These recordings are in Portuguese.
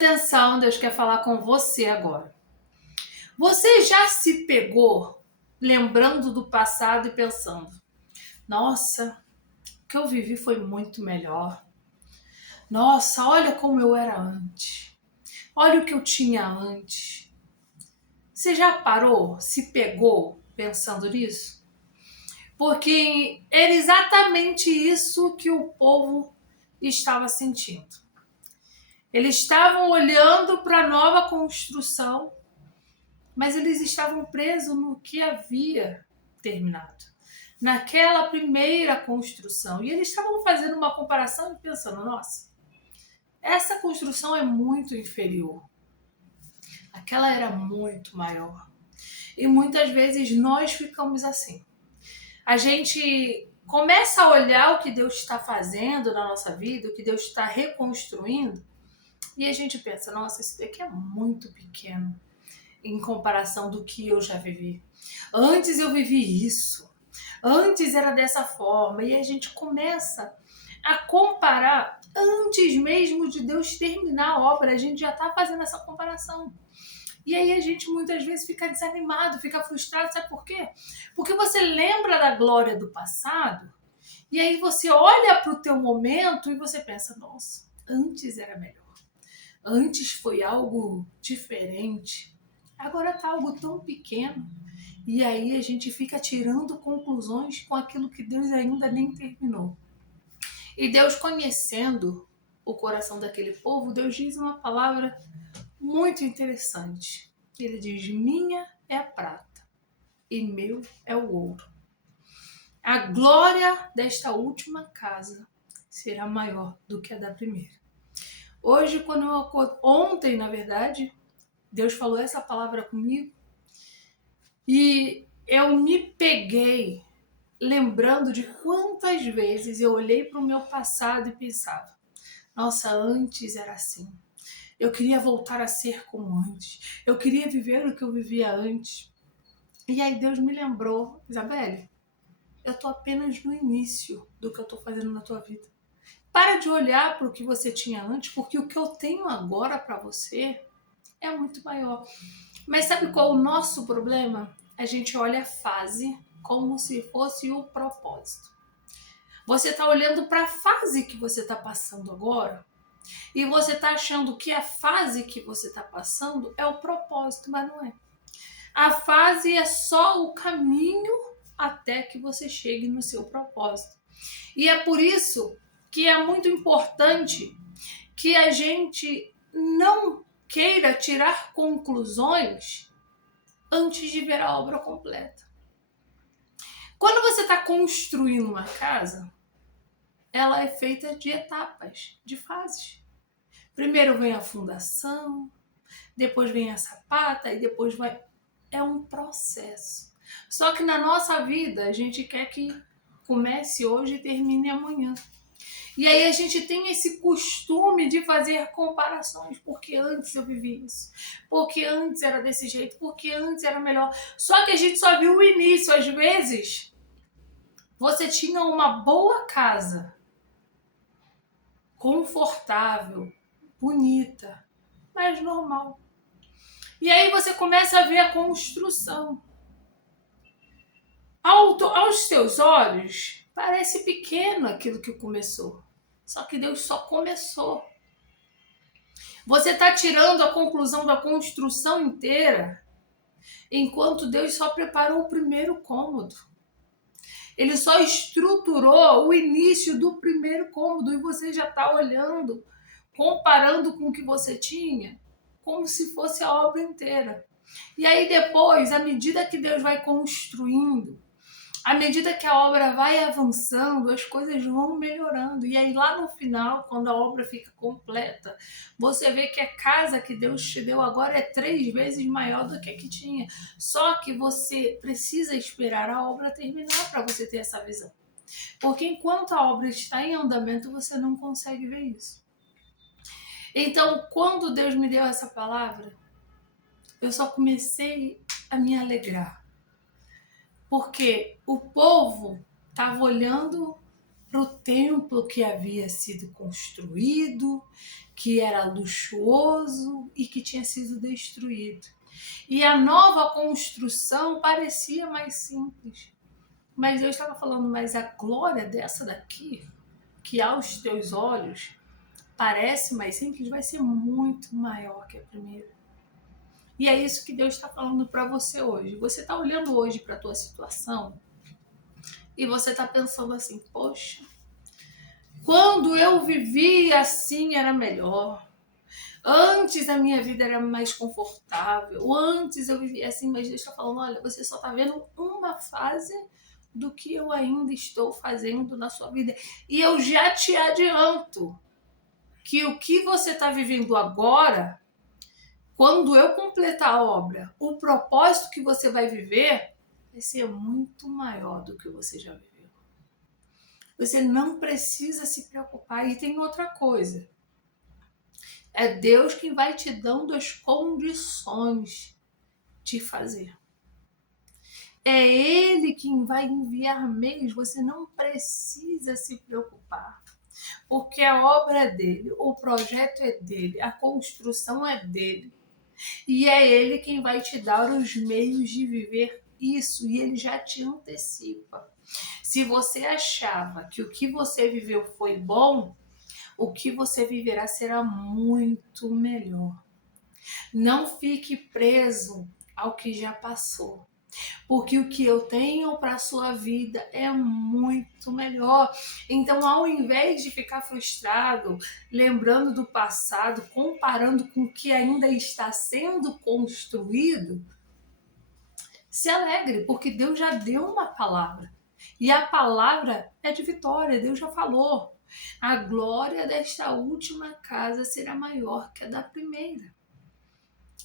Atenção, Deus quer falar com você agora. Você já se pegou lembrando do passado e pensando: nossa, o que eu vivi foi muito melhor. Nossa, olha como eu era antes. Olha o que eu tinha antes. Você já parou, se pegou pensando nisso? Porque era exatamente isso que o povo estava sentindo. Eles estavam olhando para a nova construção, mas eles estavam presos no que havia terminado, naquela primeira construção. E eles estavam fazendo uma comparação e pensando: nossa, essa construção é muito inferior, aquela era muito maior. E muitas vezes nós ficamos assim. A gente começa a olhar o que Deus está fazendo na nossa vida, o que Deus está reconstruindo, e a gente pensa: nossa, isso daqui é muito pequeno em comparação do que eu já vivi. Antes eu vivi isso, antes era dessa forma, e a gente começa a comparar antes mesmo de Deus terminar a obra, a gente já está fazendo essa comparação. E aí a gente muitas vezes fica desanimado, fica frustrado, sabe por quê? Porque você lembra da glória do passado, e aí você olha para o teu momento e você pensa: nossa, antes era melhor. Antes foi algo diferente. Agora está algo tão pequeno. E aí a gente fica tirando conclusões com aquilo que Deus ainda nem terminou. E Deus, conhecendo o coração daquele povo, Deus diz uma palavra muito interessante. Ele diz: minha é a prata e meu é o ouro. A glória desta última casa será maior do que a da primeira. Hoje, quando eu acordo, ontem, na verdade, Deus falou essa palavra comigo e eu me peguei lembrando de quantas vezes eu olhei para o meu passado e pensava: nossa, antes era assim. Eu queria voltar a ser como antes. Eu queria viver o que eu vivia antes. E aí Deus me lembrou: Isabelle, eu estou apenas no início do que eu estou fazendo na tua vida. Para de olhar para o que você tinha antes, porque o que eu tenho agora para você é muito maior. Mas sabe qual é o nosso problema? A gente olha a fase como se fosse o propósito. Você está olhando para a fase que você está passando agora e você está achando que a fase que você está passando é o propósito, mas não é. A fase é só o caminho até que você chegue no seu propósito. E é por isso que é muito importante que a gente não queira tirar conclusões antes de ver a obra completa. Quando você está construindo uma casa, ela é feita de etapas, de fases. Primeiro vem a fundação, depois vem a sapata e depois vai... É um processo. Só que na nossa vida a gente quer que comece hoje e termine amanhã. E aí a gente tem esse costume de fazer comparações, porque antes eu vivi isso, porque antes era desse jeito, porque antes era melhor. Só que a gente só viu o início. Às vezes você tinha uma boa casa, confortável, bonita, mas normal. E aí você começa a ver a construção. Aos teus olhos, parece pequeno aquilo que começou. Só que Deus só começou. Você está tirando a conclusão da construção inteira, enquanto Deus só preparou o primeiro cômodo. Ele só estruturou o início do primeiro cômodo e você já está olhando, comparando com o que você tinha, como se fosse a obra inteira. E aí depois, à medida que Deus vai construindo, à medida que a obra vai avançando, as coisas vão melhorando. E aí lá no final, quando a obra fica completa, você vê que a casa que Deus te deu agora é 3 vezes maior do que a que tinha. Só que você precisa esperar a obra terminar para você ter essa visão. Porque enquanto a obra está em andamento, você não consegue ver isso. Então, quando Deus me deu essa palavra, eu só comecei a me alegrar. Porque o povo estava olhando para o templo que havia sido construído, que era luxuoso e que tinha sido destruído. E a nova construção parecia mais simples. Mas Deus estava falando, mas a glória dessa daqui, que aos teus olhos parece mais simples, vai ser muito maior que a primeira. E é isso que Deus está falando para você hoje. Você está olhando hoje para a tua situação e você está pensando assim, poxa, quando eu vivia assim era melhor. Antes a minha vida era mais confortável. Antes eu vivia assim, mas Deus está falando, olha, você só está vendo uma fase do que eu ainda estou fazendo na sua vida. E eu já te adianto que o que você está vivendo agora, quando eu completar a obra, o propósito que você vai viver vai ser muito maior do que você já viveu. Você não precisa se preocupar. E tem outra coisa. É Deus quem vai te dando as condições de fazer. É Ele quem vai enviar meios. Você não precisa se preocupar. Porque a obra é dele, o projeto é dele, a construção é dele. E é Ele quem vai te dar os meios de viver isso. E Ele já te antecipa. Se você achava que o que você viveu foi bom, o que você viverá será muito melhor. Não fique preso ao que já passou, porque o que eu tenho para a sua vida é muito melhor. Então, ao invés de ficar frustrado, lembrando do passado, comparando com o que ainda está sendo construído, se alegre, porque Deus já deu uma palavra. E a palavra é de vitória, Deus já falou. A glória desta última casa será maior que a da primeira.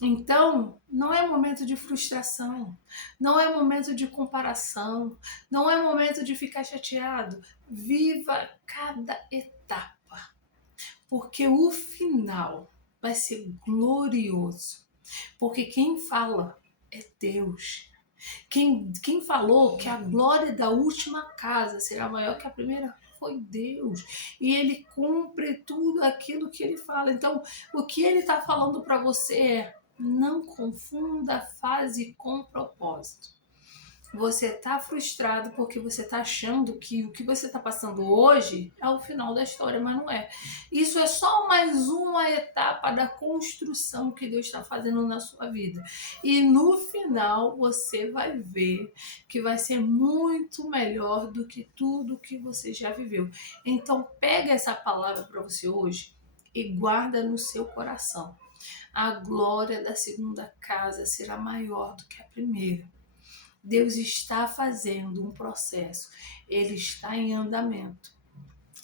Então, não é momento de frustração, não é momento de comparação, não é momento de ficar chateado. Viva cada etapa, porque o final vai ser glorioso. Porque quem fala é Deus. Quem falou que a glória da última casa será maior que a primeira foi Deus. E Ele cumpre tudo aquilo que Ele fala. Então, o que Ele está falando para você é: não confunda fase com propósito. Você está frustrado porque você está achando que o que você está passando hoje é o final da história, mas não é. Isso é só mais uma etapa da construção que Deus está fazendo na sua vida. E no final você vai ver que vai ser muito melhor do que tudo que você já viveu. Então pega essa palavra para você hoje e guarda no seu coração. A glória da segunda casa será maior do que a primeira. Deus está fazendo um processo, ele está em andamento.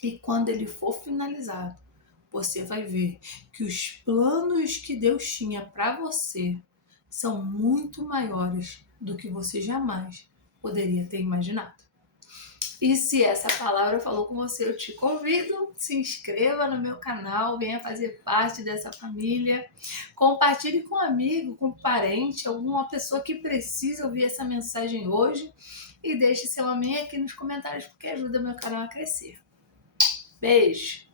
E quando ele for finalizado, você vai ver que os planos que Deus tinha para você são muito maiores do que você jamais poderia ter imaginado. E se essa palavra falou com você, eu te convido, se inscreva no meu canal, venha fazer parte dessa família, compartilhe com um amigo, com um parente, alguma pessoa que precisa ouvir essa mensagem hoje e deixe seu amém aqui nos comentários porque ajuda meu canal a crescer. Beijo!